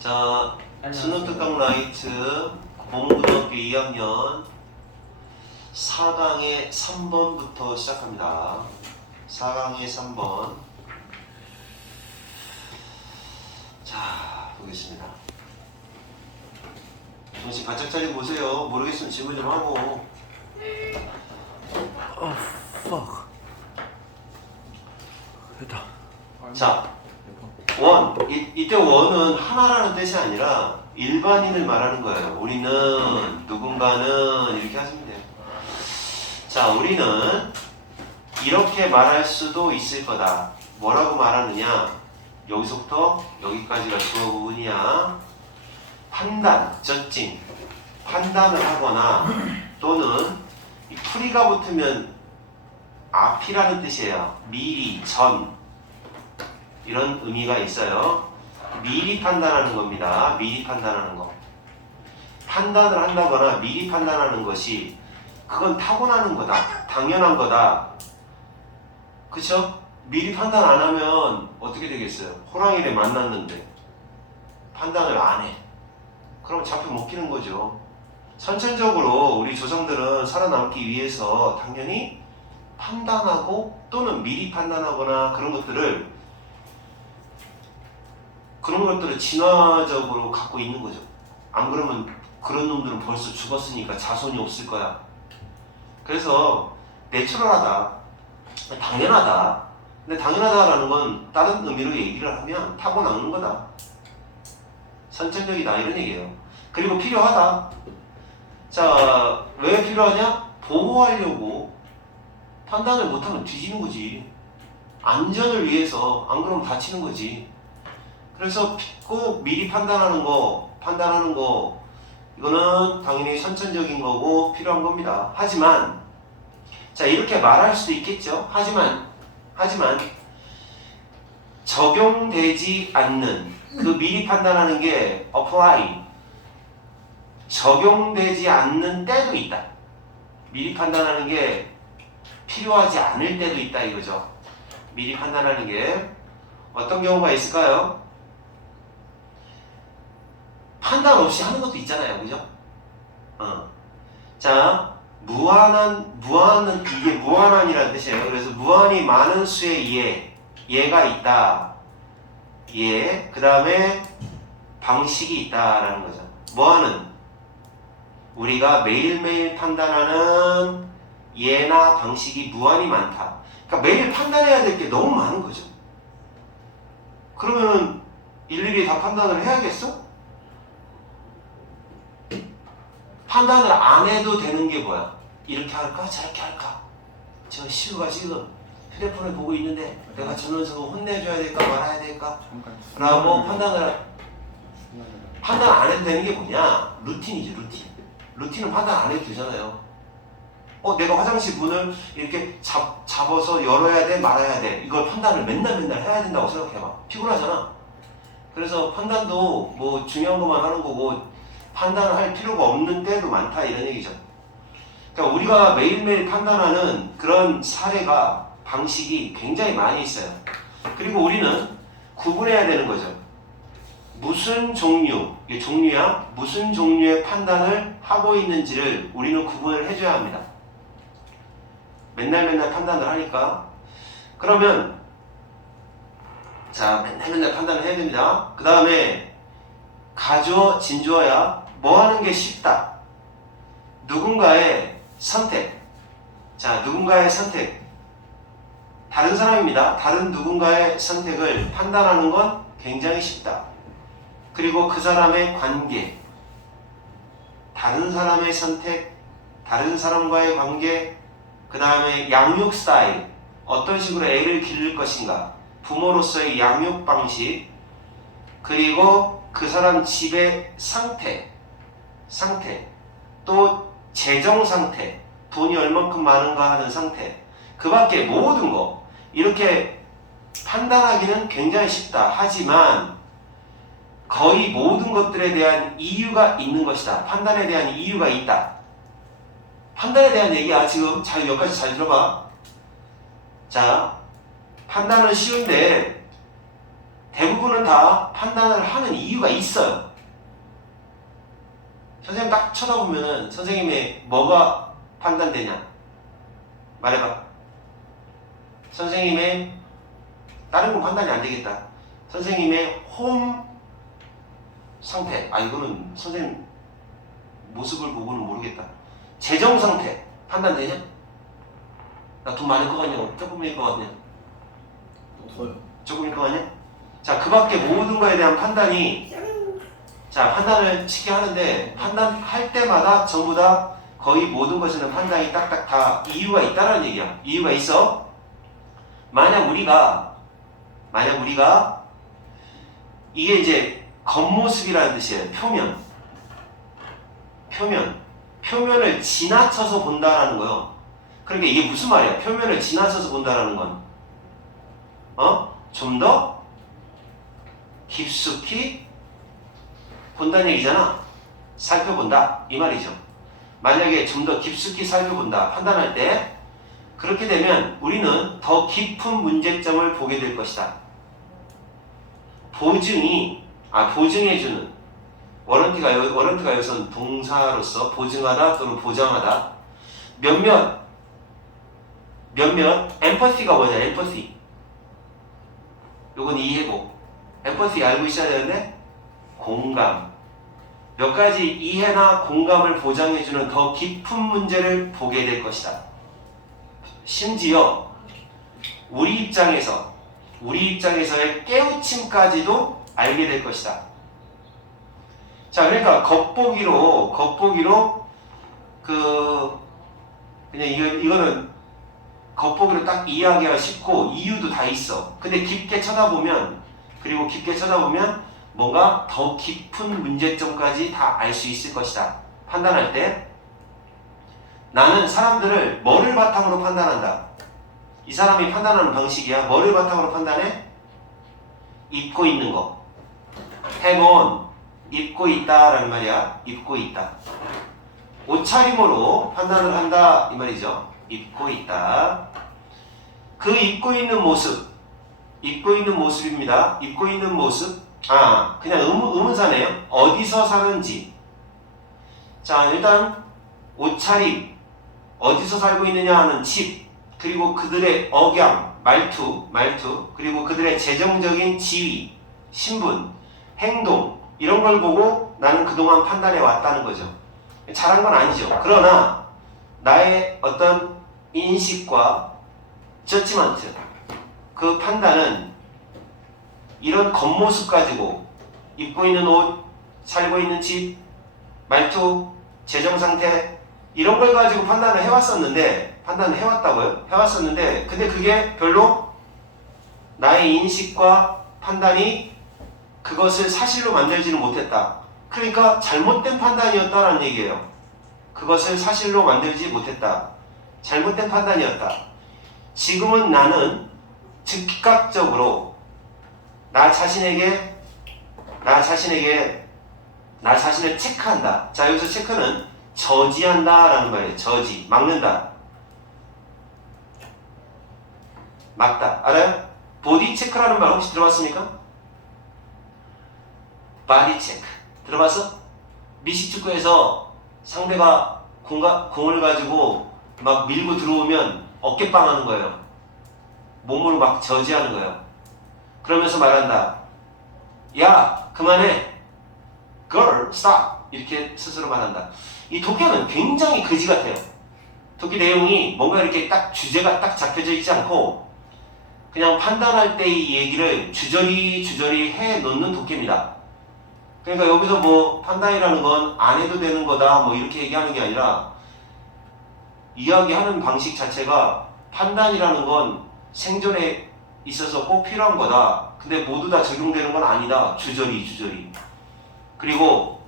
자, 수능특강 라이트 공고등학교 2학년 4강의 3번부터 시작합니다. 4강의 3번. 자, 보겠습니다. 정신 바짝 차리고 보세요. 모르겠으면 질문 좀 하고. fuck. 됐다. 자, 원. 이때 원은 하나라는 뜻이 아니라 일반인을 말하는 거예요. 우리는, 누군가는 이렇게 하시면 돼요. 자, 우리는 이렇게 말할 수도 있을 거다. 뭐라고 말하느냐? 여기서부터 여기까지가 주어 부분이야. 판단, 저징. 판단을 하거나 또는 이 풀이가 붙으면 앞이라는 뜻이에요. 미리, 전. 이런 의미가 있어요. 미리 판단하는 겁니다. 미리 판단하는 거. 판단을 한다거나 미리 판단하는 것이 그건 타고나는 거다. 당연한 거다. 그쵸? 미리 판단 안 하면 어떻게 되겠어요? 호랑이를 만났는데 판단을 안 해. 그럼 잡혀 먹히는 거죠. 선천적으로 우리 조상들은 살아남기 위해서 당연히 판단하고 또는 미리 판단하거나 그런 것들을 진화적으로 갖고 있는 거죠. 안 그러면 그런 놈들은 벌써 죽었으니까 자손이 없을 거야. 그래서 내추럴하다, 당연하다. 근데 당연하다라는 건 다른 의미로 얘기를 하면 타고나는 거다. 선천적이다 이런 얘기예요. 그리고 필요하다. 자, 왜 필요하냐? 보호하려고. 판단을 못하면 뒤지는 거지. 안전을 위해서. 안 그러면 다치는 거지. 그래서 꼭 미리 판단하는 거 이거는 당연히 선천적인 거고 필요한 겁니다. 하지만 자, 이렇게 말할 수도 있겠죠. 하지만 적용되지 않는 그 미리 판단하는 게 apply 적용되지 않는 때도 있다. 미리 판단하는 게 필요하지 않을 때도 있다 이거죠. 미리 판단하는 게 어떤 경우가 있을까요? 판단 없이 하는 것도 있잖아요. 그죠? 자, 이게 무한한이라는 뜻이에요. 그래서 무한히 많은 수의 예가 있다. 예, 그 다음에 방식이 있다라는 거죠. 무한은 우리가 매일매일 판단하는 예나 방식이 무한히 많다. 그러니까 매일 판단해야 될 게 너무 많은 거죠. 그러면은 일일이 다 판단을 해야겠어? 판단을 안 해도 되는 게 뭐야? 이렇게 할까? 저렇게 할까? 저 시우가 지금 휴대폰을 보고 있는데 내가 저 녀석을 혼내줘야 될까 말아야 될까? 라고 판단 안 해도 되는 게 뭐냐? 루틴이지, 루틴. 루틴은 판단 안 해도 되잖아요. 내가 화장실 문을 이렇게 잡아서 열어야 돼 말아야 돼. 이걸 판단을 맨날 해야 된다고 생각해봐. 피곤하잖아. 그래서 판단도 뭐 중요한 것만 하는 거고 판단을 할 필요가 없는 때도 많다 이런 얘기죠. 그러니까 우리가 매일매일 판단하는 그런 사례가 방식이 굉장히 많이 있어요. 그리고 우리는 구분해야 되는 거죠. 무슨 종류, 이게 종류야? 무슨 종류의 판단을 하고 있는지를 우리는 구분을 해줘야 합니다. 맨날 판단을 하니까. 그러면 자, 맨날 판단을 해야 됩니다. 그 다음에 가주어, 진주어야. 뭐 하는 게 쉽다. 누군가의 선택. 자, 누군가의 선택. 다른 사람입니다. 다른 누군가의 선택을 판단하는 건 굉장히 쉽다. 그리고 그 사람의 관계. 다른 사람의 선택, 다른 사람과의 관계, 그 다음에 양육 스타일. 어떤 식으로 애를 기를 것인가. 부모로서의 양육 방식. 그리고 그 사람 집의 상태. 또 재정 상태. 돈이 얼만큼 많은가 하는 상태. 그 밖에 모든 거. 이렇게 판단하기는 굉장히 쉽다. 하지만 거의 모든 것들에 대한 이유가 있는 것이다. 판단에 대한 이유가 있다. 판단에 대한 얘기야. 지금 잘 여기까지 잘 들어봐. 자, 판단은 쉬운데 대부분은 다 판단을 하는 이유가 있어요. 선생님 딱 쳐다보면은 선생님의 뭐가 판단되냐? 말해봐. 선생님의 다른 건 판단이 안 되겠다. 선생님의 홈 상태. 아 이거는 선생님 모습을 보고는 모르겠다. 재정 상태 판단되냐? 나 돈 많을 것 같냐? 조금일 것 같냐? 없어요. 조금일 것 같냐? 자, 그 밖에 모든 거에 대한 판단이 자, 판단을 쉽게 하는데 판단할 때마다 전부 다 거의 모든 것에는 판단이 딱딱 다 이유가 있다라는 얘기야. 이유가 있어. 만약 우리가 이게 이제 겉모습이라는 뜻이에요. 표면을 지나쳐서 본다라는 거요. 그러니까 이게 무슨 말이야? 표면을 지나쳐서 본다라는 건 좀 더 깊숙이 본다는 얘기잖아. 살펴본다 이 말이죠. 만약에 좀 더 깊숙이 살펴본다 판단할 때 그렇게 되면 우리는 더 깊은 문제점을 보게 될 것이다. 보증해주는 워런티가 여기서는 동사로서 보증하다 또는 보장하다. 몇몇 엠퍼시가 뭐냐? 엠퍼시 요건 이해고 엠퍼시 알고 있어야 되는데 공감 몇 가지 이해나 공감을 보장해주는 더 깊은 문제를 보게 될 것이다. 심지어 우리 입장에서의 깨우침까지도 알게 될 것이다. 자, 그러니까 겉보기로 그냥 이거는 겉보기로 딱 이해하기가 쉽고 이유도 다 있어. 근데 깊게 쳐다보면 뭔가 더 깊은 문제점까지 다 알 수 있을 것이다. 판단할 때 나는 사람들을 뭐를 바탕으로 판단한다. 이 사람이 판단하는 방식이야. 뭐를 바탕으로 판단해? 입고 있는 거. have on, 입고 있다라는 말이야. 입고 있다. 옷차림으로 판단을 한다 이 말이죠. 입고 있다. 그 입고 있는 모습입니다. 입고 있는 모습. 그냥 의문사네요. 어디서 사는지. 자, 일단 옷차림, 어디서 살고 있느냐 하는 집, 그리고 그들의 억양, 말투, 그리고 그들의 재정적인 지위, 신분, 행동 이런 걸 보고 나는 그동안 판단해 왔다는 거죠. 잘한 건 아니죠. 그러나 나의 어떤 인식과 저지먼트, 그 판단은 이런 겉모습 가지고 입고 있는 옷, 살고 있는 집, 말투, 재정 상태 이런 걸 가지고 판단을 해왔었는데 근데 그게 별로 나의 인식과 판단이 그것을 사실로 만들지는 못했다. 그러니까 잘못된 판단이었다라는 얘기예요. 그것을 사실로 만들지 못했다. 잘못된 판단이었다. 지금은 나는 즉각적으로 나 자신을 체크한다. 자, 여기서 체크는 저지한다 라는 말이에요. 저지, 막는다, 막다. 알아요? 보디 체크라는 말 혹시 들어봤습니까? 바디 체크 들어봤어? 미식축구에서 상대가 공을 가지고 막 밀고 들어오면 어깨빵 하는 거예요. 몸으로 막 저지하는 거예요. 그러면서 말한다. 야, 그만해. Girl, stop. 이렇게 스스로 말한다. 이 독해는 굉장히 그지 같아요. 독해 내용이 뭔가 이렇게 딱 주제가 딱 잡혀져 있지 않고 그냥 판단할 때의 얘기를 주저리 해 놓는 독해입니다. 그러니까 여기서 뭐 판단이라는 건 안 해도 되는 거다 뭐 이렇게 얘기하는 게 아니라 이야기하는 방식 자체가 판단이라는 건 생존에 있어서 꼭 필요한 거다. 근데 모두 다 적용되는 건 아니다. 주저리. 그리고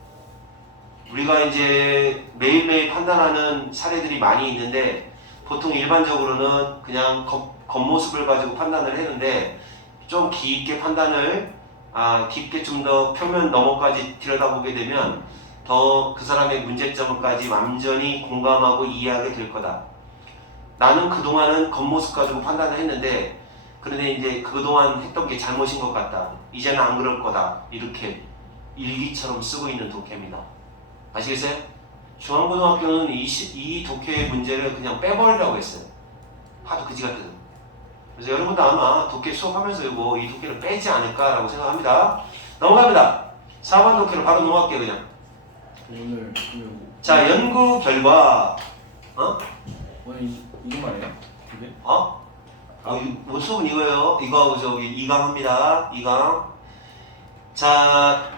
우리가 이제 매일매일 판단하는 사례들이 많이 있는데 보통 일반적으로는 그냥 겉모습을 가지고 판단을 했는데 좀 깊게 깊게 좀 더 표면 너머까지 들여다보게 되면 더 그 사람의 문제점까지 완전히 공감하고 이해하게 될 거다. 나는 그동안은 겉모습 가지고 판단을 했는데 그런데 이제 그동안 했던 게 잘못인 것 같다. 이제는 안 그럴 거다. 이렇게 일기처럼 쓰고 있는 독해입니다. 아시겠어요? 중앙고등학교는 이 독해의 문제를 그냥 빼버리라고 했어요. 하도 그지 같거든. 그래서 여러분도 아마 독해 수업하면서 이 독해를 빼지 않을까라고 생각합니다. 넘어갑니다. 4번 독해로 바로 넘어갈게요. 그냥. 오늘 자, 연구 결과. 오늘 이것만 해요? 이게? 뭐 수업은 이거예요. 이거하고 저기 2강 합니다. 2강. 자,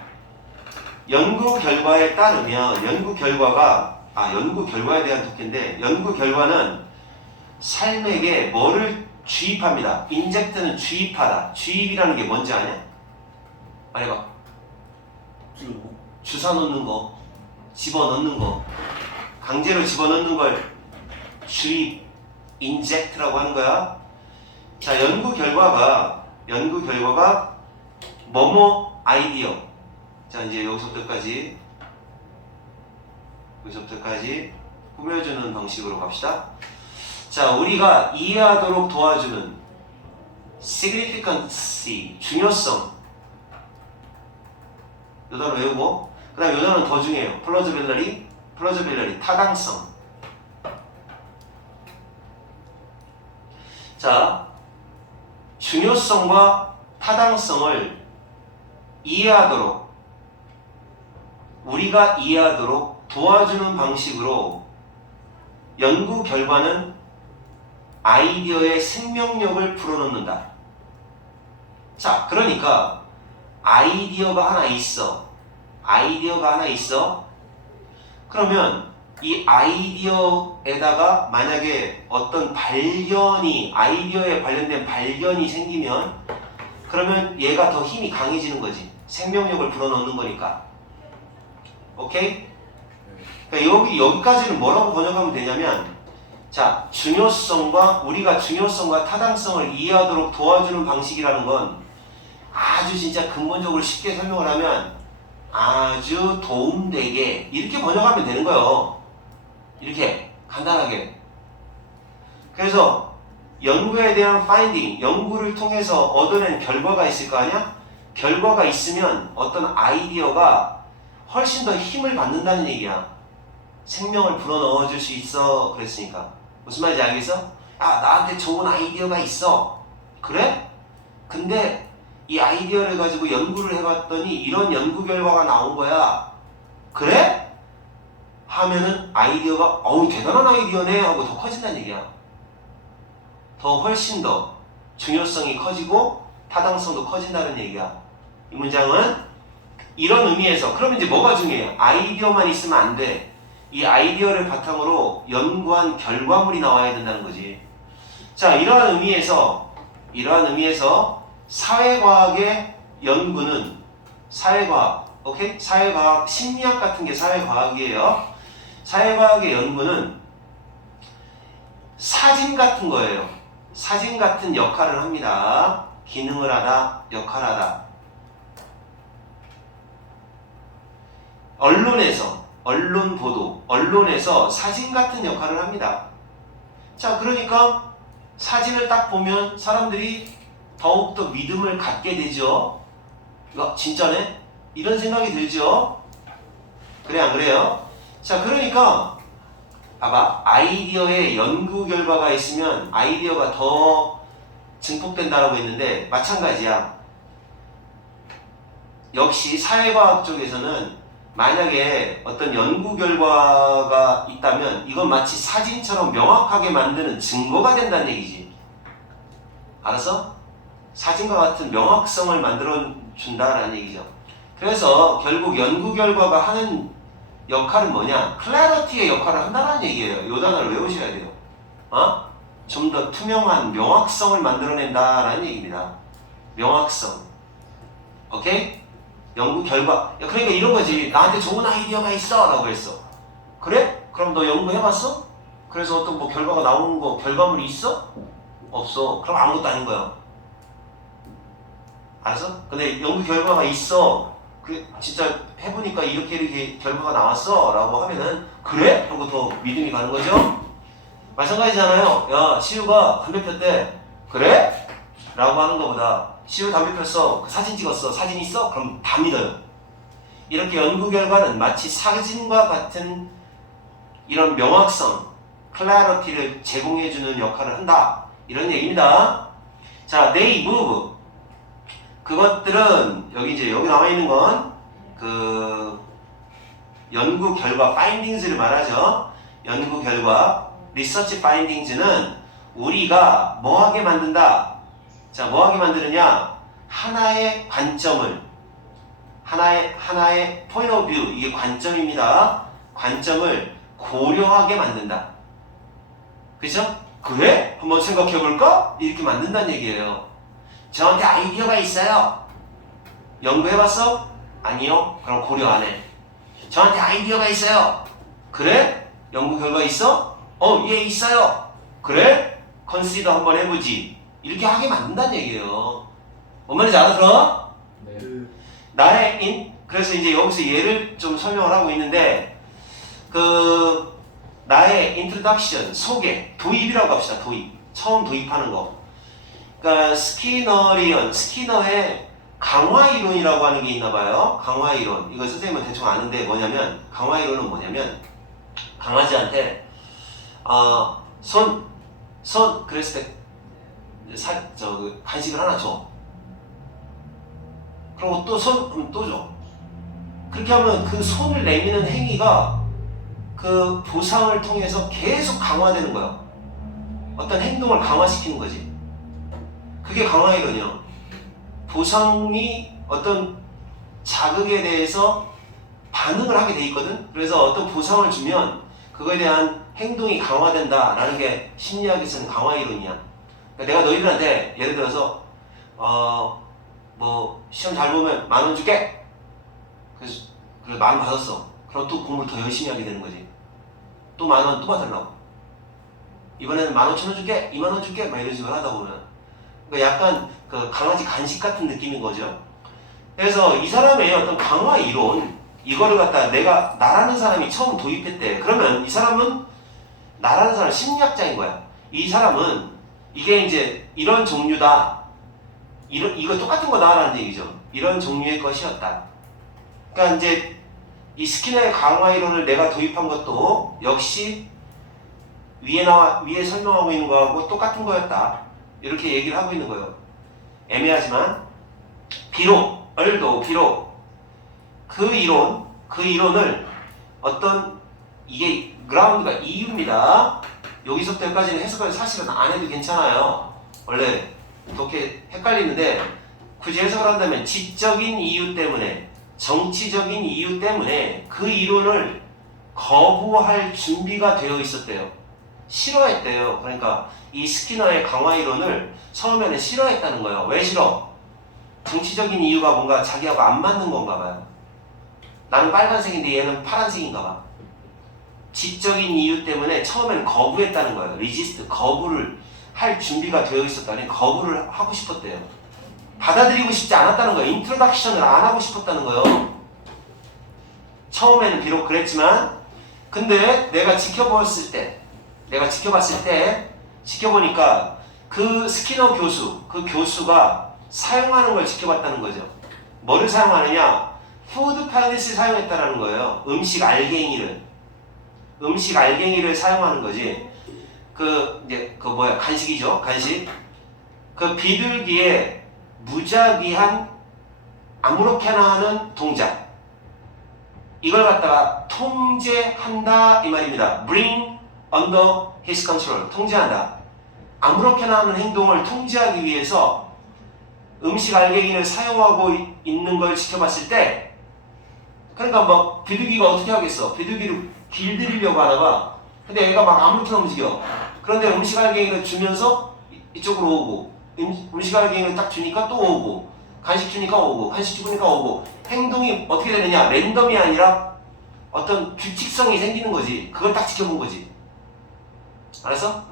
연구 결과에 따르면 연구 결과에 대한 독해인데, 연구 결과는 삶에게 뭐를 주입합니다. 인젝트는 주입하다. 주입이라는 게 뭔지 아냐? 말해봐. 주사 놓는 거, 집어넣는 거, 강제로 집어넣는 걸 주입, 인젝트라고 하는 거야. 자, 연구 결과가 뭐뭐 아이디어. 자, 이제 여기서부터까지 꾸며주는 방식으로 갑시다. 자, 우리가 이해하도록 도와주는 significancy, 중요성. 요 단어 외우고, 그 다음 요 단어는 더 중요해요. plausibility, 타당성. 자, 중요성과 타당성을 우리가 이해하도록 도와주는 방식으로 연구 결과는 아이디어의 생명력을 불어넣는다. 자, 그러니까 아이디어가 하나 있어. 그러면 이 아이디어에다가 만약에 어떤 아이디어에 관련된 발견이 생기면, 그러면 얘가 더 힘이 강해지는 거지. 생명력을 불어넣는 거니까. 오케이? 그러니까 여기까지는 뭐라고 번역하면 되냐면, 자, 우리가 중요성과 타당성을 이해하도록 도와주는 방식이라는 건 아주 진짜 근본적으로 쉽게 설명을 하면 아주 도움되게, 이렇게 번역하면 되는 거예요. 이렇게 간단하게. 그래서 연구에 대한 finding, 연구를 통해서 얻어낸 결과가 있을 거 아니야? 결과가 있으면 어떤 아이디어가 훨씬 더 힘을 받는다는 얘기야. 생명을 불어넣어 줄 수 있어. 그랬으니까. 무슨 말인지 알겠어? 나한테 좋은 아이디어가 있어. 그래? 근데 이 아이디어를 가지고 연구를 해봤더니 이런 연구 결과가 나온 거야. 그래? 하면은 아이디어가 대단한 아이디어네 하고 더 커진다는 얘기야. 훨씬 더 중요성이 커지고 타당성도 커진다는 얘기야. 이 문장은 이런 의미에서, 그러면 이제 뭐가 중요해요? 아이디어만 있으면 안 돼. 이 아이디어를 바탕으로 연구한 결과물이 나와야 된다는 거지. 자, 이러한 의미에서 사회과학의 연구는 오케이? 사회과학, 심리학 같은 게 사회과학이에요. 사회과학의 연구는 사진 같은 거예요. 사진 같은 역할을 합니다. 기능을 하다, 역할하다. 언론 보도, 언론에서 사진 같은 역할을 합니다. 자, 그러니까 사진을 딱 보면 사람들이 더욱더 믿음을 갖게 되죠. 진짜네? 이런 생각이 들죠? 그래, 안 그래요? 자, 그러니까 봐봐. 아이디어에 연구 결과가 있으면 아이디어가 더 증폭된다라고 했는데, 마찬가지야. 역시 사회과학 쪽에서는 만약에 어떤 연구 결과가 있다면 이건 마치 사진처럼 명확하게 만드는 증거가 된다는 얘기지. 알았어? 사진과 같은 명확성을 만들어 준다라는 얘기죠. 그래서 결국 연구 결과가 하는 역할은 뭐냐? 클래리티의 역할을 한다는 얘기예요. 이 단어를 외우셔야 돼요. 좀 더 투명한 명확성을 만들어낸다라는 얘기입니다. 명확성. 오케이? 연구 결과. 그러니까 이런 거지. 나한테 좋은 아이디어가 있어 라고 했어. 그래? 그럼 너 연구해봤어? 그래서 어떤 결과가 나오는 거, 결과물이 있어? 없어. 그럼 아무것도 아닌 거야. 알았어? 근데 연구 결과가 있어. 진짜 해보니까 이렇게 결과가 나왔어 라고 하면은, 그래? 하고 더 믿음이 가는 거죠? 마찬가지잖아요. 야, 시우가 담배 폈대. 그래? 라고 하는 것보다, 시우 담배 폈어. 그 사진 찍었어. 사진 있어? 그럼 다 믿어요. 이렇게 연구 결과는 마치 사진과 같은 이런 명확성, 클래리티를 제공해주는 역할을 한다. 이런 얘기입니다. 자, they move. 그것들은 여기 나와 있는 건 그 연구 결과 findings를 말하죠. 연구 결과 research findings는 우리가 뭐하게 만든다. 자, 뭐하게 만드느냐? 하나의 관점을 하나의 point of view, 이게 관점입니다. 관점을 고려하게 만든다. 그죠? 그래? 한번 생각해 볼까? 이렇게 만든다는 얘기예요. 저한테 아이디어가 있어요. 연구해봤어? 아니요. 그럼 고려 안 해. 저한테 아이디어가 있어요. 그래? 연구 결과 있어? 예, 있어요. 그래? 컨시더 한번 해보지. 이렇게 하게 만든다는 얘기예요. 뭔 말인지 알아들어? 네. 그래서 이제 여기서 얘를 좀 설명을 하고 있는데, 나의 인트로덕션, 소개, 도입이라고 합시다. 도입. 처음 도입하는 거. 그러니까 스키너의 강화 이론이라고 하는 게 있나 봐요. 강화 이론. 이거 선생님은 대충 아는데 뭐냐면, 강화 이론은 뭐냐면, 강아지한테 손 그랬을 때 간식을 하나 줘. 그리고 또 손 또 줘. 그렇게 하면 그 손을 내미는 행위가 그 보상을 통해서 계속 강화되는 거야. 어떤 행동을 강화시키는 거지. 그게 강화 이론이야. 보상이 어떤 자극에 대해서 반응을 하게 돼 있거든. 그래서 어떤 보상을 주면 그거에 대한 행동이 강화된다라는 게 심리학에서는 강화 이론이야. 그러니까 내가 너희들한테 예를 들어서 시험 잘 보면 10,000원 줄게. 그래서 10,000원 받았어. 그럼 또 공부를 더 열심히 하게 되는 거지. 또 10,000원 또 받으려고. 이번에는 15,000원 줄게, 20,000원 줄게, 막 이런 식으로 하다 보면. 그러니까 약간 그 강아지 간식 같은 느낌인 거죠. 그래서 이 사람의 어떤 강화 이론, 이거를 갖다 나라는 사람이 처음 도입했대. 그러면 이 사람은 나라는 사람 심리학자인 거야. 이 사람은 이게 이제 이런 종류다. 이거 똑같은 거다라는 얘기죠. 이런 종류의 것이었다. 그러니까 이제 이 스키너의 강화 이론을 내가 도입한 것도 역시 위에 설명하고 있는 거하고 똑같은 거였다. 이렇게 얘기를 하고 있는 거예요. 애매하지만 비록 그 이론을 어떤 이게 그라운드가 이유입니다. 여기서부터 여기까지는 해석을 사실은 안 해도 괜찮아요. 원래 이렇게 헷갈리는데 굳이 해석을 한다면 지적인 이유 때문에, 정치적인 이유 때문에 그 이론을 거부할 준비가 되어 있었대요. 싫어했대요. 그러니까 이 스키너의 강화 이론을 처음에는 싫어했다는 거예요. 왜 싫어? 정치적인 이유가 뭔가 자기하고 안 맞는 건가 봐요. 나는 빨간색인데 얘는 파란색인가 봐. 지적인 이유 때문에 처음에는 거부했다는 거예요. 리지스트, 거부를 할 준비가 되어 있었다니 거부를 하고 싶었대요. 받아들이고 싶지 않았다는 거예요. 인트로덕션을 안 하고 싶었다는 거예요. 처음에는 비록 그랬지만, 근데 내가 지켜봤을 때 지켜보니까 그 스키너 그 교수가 사용하는 걸 지켜봤다는 거죠. 뭐를 사용하느냐? 푸드 팔릿을 사용했다는 거예요. 음식 알갱이를 사용하는 거지. 간식이죠. 간식. 그 비둘기에 무작위한 아무렇게나 하는 동작. 이걸 갖다가 통제한다 이 말입니다. Bring under his control. 통제한다. 아무렇게나 하는 행동을 통제하기 위해서 음식 알갱이를 사용하고 있는 걸 지켜봤을 때, 그러니까 막 비둘기가 어떻게 하겠어? 비둘기를 길들이려고 하나 봐. 근데 얘가 막 아무렇게나 움직여. 그런데 음식 알갱이를 주면서 이쪽으로 오고, 음식 알갱이를 딱 주니까 또 오고, 간식 주니까 오고, 간식 주니까 오고. 행동이 어떻게 되느냐? 랜덤이 아니라 어떤 규칙성이 생기는 거지. 그걸 딱 지켜본 거지. 알았어?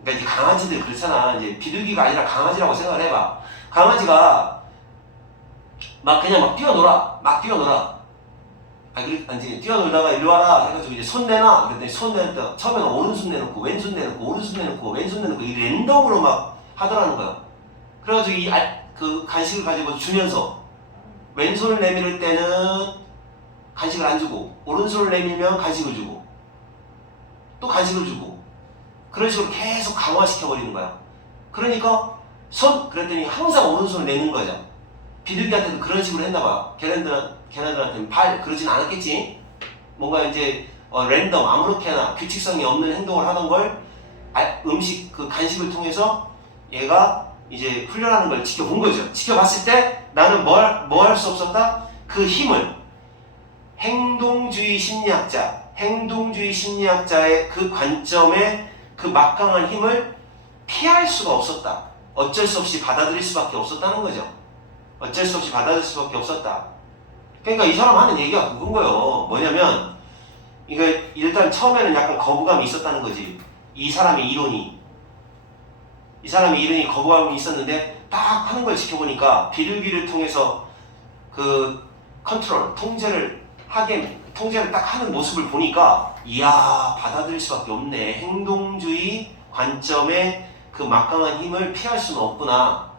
그러니까 이제 강아지들 그렇잖아. 이제 비둘기가 아니라 강아지라고 생각을 해봐. 강아지가 그냥 뛰어놀아. 뛰어놀다가 일로 와라 해가지고 이제 손 내놔. 그랬더니 손 내는데 처음에는 오른손 내놓고 왼손 내놓고 오른손 내놓고 왼손 내놓고 이 랜덤으로 막 하더라는 거야. 그래가지고 그 간식을 가지고 주면서 왼손을 내밀을 때는 간식을 안 주고 오른손을 내밀면 간식을 주고 또 간식을 주고 그런 식으로 계속 강화시켜버리는 거야. 그러니까 손 그랬더니 항상 오른손을 내는 거죠. 비둘기한테도 그런 식으로 했나 봐. 걔네들한테는 발 그러진 않았겠지. 뭔가 이제 랜덤 아무렇게나 규칙성이 없는 행동을 하던 걸 음식 그 간식을 통해서 얘가 이제 훈련하는 걸 지켜본 거죠. 지켜봤을 때 나는 뭐 할 수 없었다? 그 힘을 행동주의 심리학자의 그 관점에 그 막강한 힘을 피할 수가 없었다. 어쩔 수 없이 받아들일 수밖에 없었다는 거죠. 어쩔 수 없이 받아들일 수밖에 없었다. 그러니까 이 사람 하는 얘기가 그건 거예요. 뭐냐면 이거 일단 처음에는 약간 거부감이 있었다는 거지. 이 사람의 이론이 거부감이 있었는데 딱 하는 걸 지켜보니까 비둘기를 통해서 그 컨트롤, 통제를 딱 하는 모습을 보니까 이야 받아들일 수밖에 없네. 행동주의 관점에 그 막강한 힘을 피할 수는 없구나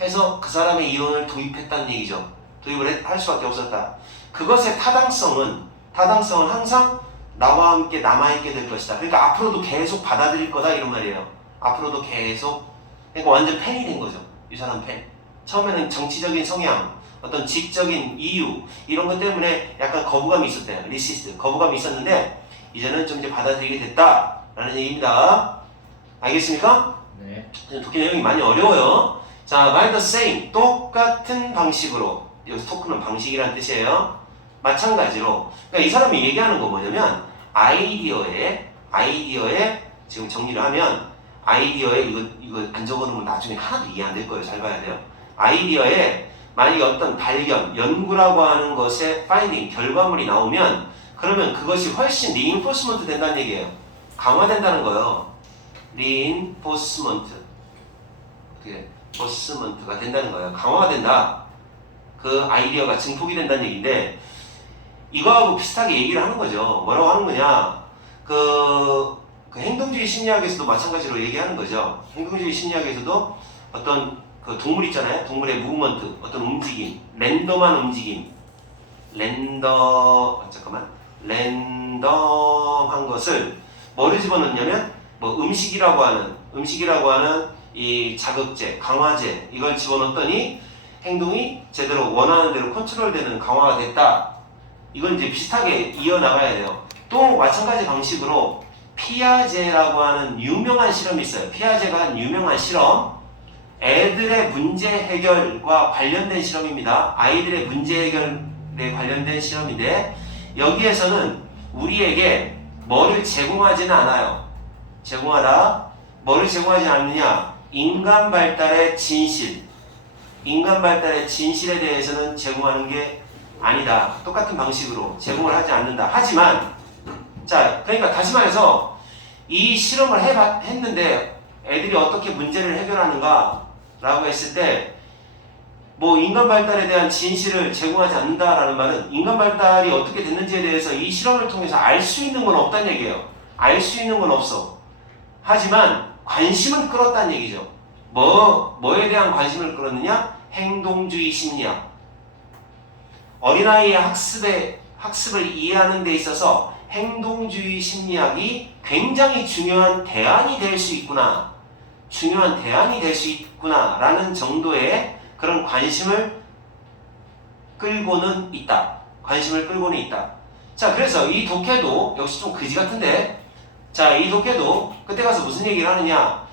해서 그 사람의 이론을 도입했다는 얘기죠. 도입을 할 수밖에 없었다. 그것의 타당성은 항상 나와 함께 남아있게 될 것이다. 그러니까 앞으로도 계속 받아들일 거다 이런 말이에요. 앞으로도 계속. 그러니까 완전 팬이 된 거죠. 이 사람 팬. 처음에는 정치적인 성향, 어떤 직적인 이유 이런 것 때문에 약간 거부감이 있었대요. 리시스트 거부감이 있었는데 이제는 좀 이제 받아들이게 됐다라는 얘기입니다. 알겠습니까? 네. 독해 내용이 많이 어려워요. 자, by the same 똑같은 방식으로 여기서 토크는 방식이라는 뜻이에요. 마찬가지로 그러니까 이 사람이 얘기하는 거 뭐냐면 아이디어에 지금 정리를 하면 아이디어에 이거 안 적어놓으면 나중에 하나도 이해 안 될 거예요. 잘 봐야 돼요. 아이디어에 만약에 어떤 발견, 연구라고 하는 것에 finding, 결과물이 나오면 그러면 그것이 훨씬 reinforcement 된다는 얘기예요. 강화된다는 거예요. reinforcement. enforcement가 된다는 거예요. 강화가 된다. 그 아이디어가 증폭이 된다는 얘기인데 이거하고 비슷하게 얘기를 하는 거죠. 뭐라고 하는 거냐? 그 행동주의 심리학에서도 마찬가지로 얘기하는 거죠. 행동주의 심리학에서도 어떤 그 동물 있잖아요. 동물의 무브먼트, 어떤 움직임, 랜덤한 움직임, 랜덤한 것을 뭐를 집어넣냐면 뭐 음식이라고 하는 이 자극제, 강화제 이걸 집어넣었더니 행동이 제대로 원하는 대로 컨트롤되는 강화가 됐다. 이걸 이제 비슷하게 이어나가야 돼요. 또 마찬가지 방식으로 피아제라고 하는 유명한 실험이 있어요. 피아제가 한 유명한 실험, 애들의 문제 해결과 관련된 실험입니다. 아이들의 문제 해결에 관련된 실험인데 여기에서는 우리에게 뭐를 제공하지는 않아요. 뭐를 제공하지 않느냐? 인간 발달의 진실에 대해서는 제공하는 게 아니다. 똑같은 방식으로 제공을 하지 않는다. 하지만 자, 그러니까 다시 말해서 이 실험을 했는데 애들이 어떻게 문제를 해결하는가 라고 했을 때 뭐 인간 발달에 대한 진실을 제공하지 않는다라는 말은 인간 발달이 어떻게 됐는지에 대해서 이 실험을 통해서 알 수 있는 건 없다는 얘기예요. 알 수 있는 건 없어. 하지만 관심은 끌었다는 얘기죠. 뭐에 대한 관심을 끌었느냐? 행동주의 심리학. 어린아이의 학습을 이해하는 데 있어서 행동주의 심리학이 굉장히 중요한 대안이 될 수 있구나 라는 정도의 그런 관심을 끌고는 있다. 자, 그래서 이 독해도 역시 좀 그지 같은데, 자, 이 독해도 그때 가서 무슨 얘기를 하느냐?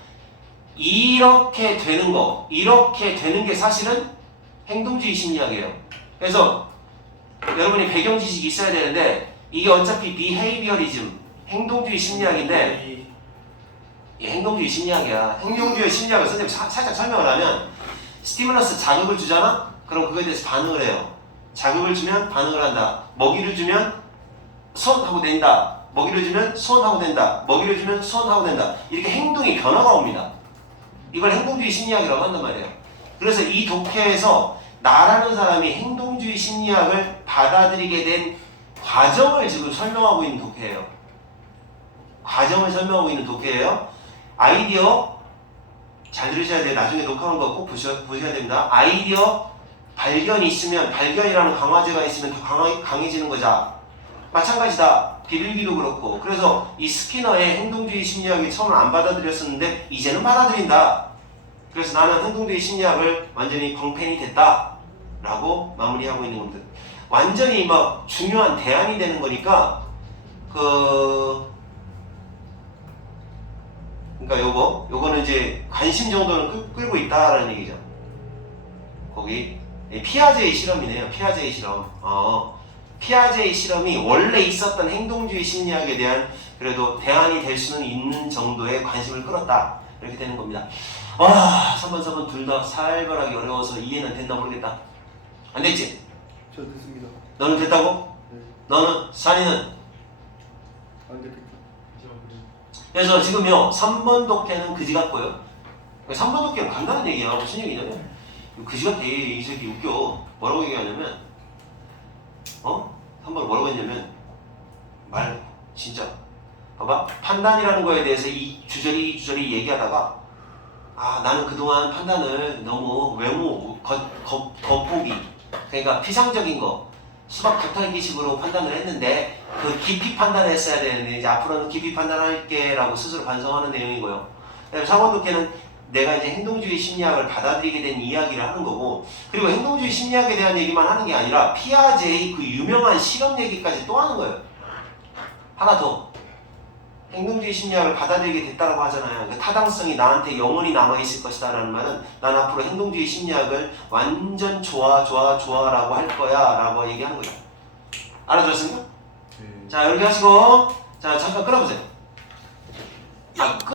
이렇게 되는 게 사실은 행동주의 심리학이에요. 그래서 여러분이 배경 지식이 있어야 되는데 이게 어차피 비헤이비어리즘, 행동주의 심리학인데 행동주의 심리학이야. 행동주의 심리학을 선생님이 살짝 설명을 하면 스티뮬러스 자극을 주잖아? 그럼 그거에 대해서 반응을 해요. 자극을 주면 반응을 한다. 먹이를 주면 손 하고 댄다. 먹이를 주면 손 하고 된다. 먹이를 주면 손 하고 된다. 이렇게 행동이 변화가 옵니다. 이걸 행동주의 심리학이라고 한단 말이에요. 그래서 이 독해에서 나라는 사람이 행동주의 심리학을 받아들이게 된 과정을 지금 설명하고 있는 독해예요. 아이디어 잘 들으셔야 돼요. 나중에 녹화한 거 꼭 보셔야 됩니다. 아이디어 발견이 있으면, 발견이라는 강화제가 있으면 더 강해지는 거자. 마찬가지다. 비둘기도 그렇고. 그래서 이 스키너의 행동주의 심리학이 처음에 안 받아들였었는데 이제는 받아들인다. 그래서 나는 행동주의 심리학을 완전히 광팬이 됐다 라고 마무리하고 있는 겁니다. 완전히 막 중요한 대안이 되는 거니까 그러니까 요거는 이제 관심 정도는 끌고 있다라는 얘기죠. 거기 피아제의 실험이네요. 피아제의 실험. 피아제의 실험이 원래 있었던 행동주의 심리학에 대한 그래도 대안이 될 수는 있는 정도의 관심을 끌었다. 이렇게 되는 겁니다. 3번, 4번 둘 다 살벌하게 어려워서 이해는 됐나 모르겠다. 안 됐지? 저 됐습니다. 너는 됐다고? 네. 너는? 산이는? 안 됐겠죠. 그래서 지금요 3번 독해는 그지 같고요. 3번 독해는 간단한 얘기야. 무슨 얘기냐면 그지 같아. 이 새끼 웃겨. 뭐라고 얘기하냐면 3번 뭐라고 했냐면 진짜 봐봐. 판단이라는 거에 대해서 이 주저리 얘기하다가 나는 그동안 판단을 너무 겉보기 그러니까 피상적인 거 수박 겉핥기식으로 판단을 했는데 그 깊이 판단을 했어야 되는데 이제 앞으로는 깊이 판단할게 라고 스스로 반성하는 내용이고요. 4번 독해는 내가 이제 행동주의 심리학을 받아들이게 된 이야기를 하는 거고, 그리고 행동주의 심리학에 대한 얘기만 하는 게 아니라 피아제의 그 유명한 실험 얘기까지 또 하는 거예요. 하나 더. 행동주의 심리학을 받아들이게 됐다고 하잖아요. 그 타당성이 나한테 영원히 남아있을 것이다 라는 말은 난 앞으로 행동주의 심리학을 완전 좋아라고 할 거야 라고 얘기하는 거예요. 알아들었습니까? 네. 자, 이렇게 하시고 자 잠깐 끊어보세요.